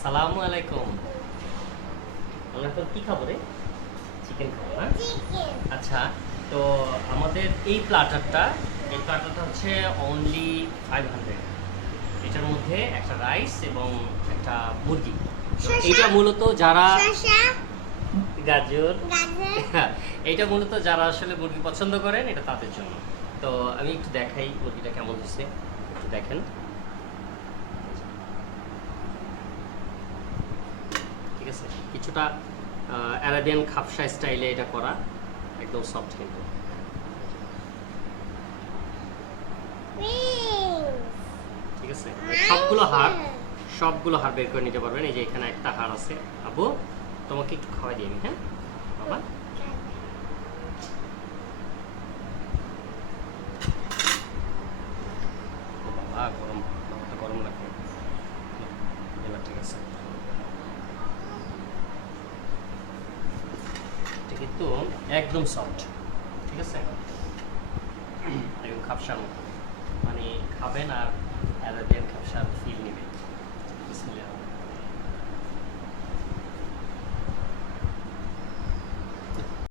আসসালামু আলাইকুম। আমরা তো কি খাবো রে? চিকেন খাবো না? আচ্ছা, তো আমাদের এই প্ল্যাটারটা হচ্ছে অনলি 500। এটার মধ্যে একটা রাইস এবং একটা মুরগি। তো এইটা মূলত যারা গাজর এইটা মূলত যারা আসলে মুরগি পছন্দ করেন এটা তাদের জন্য। তো আমি একটু দেখাই মুরগিটা কেমন হয়েছে, একটু দেখেন। ঠিক আছে, কিছুটা অ্যারাবিয়ান খাপসা স্টাইলে এটা করা, একদম সফট কিন্তু। ঠিক আছে, সবগুলো হাড় বের করে নিতে পারবেন। এই যে এখানে একটা হাড় আছে। আবু, তোমাকে একটু খাওয়াই দিই আমি, হ্যাঁ বাবা। ও বাবা, গরম, বাবাটা গরম লাগবে। এবার ঠিক আছে, এটা কিন্তু একদম সফট। ঠিক আছে, একদম খাপসার মতো, মানে খাবেন আর অ্যারাবিয়ান খাপসার ফিল নেবেন। বিসমিল্লাহ।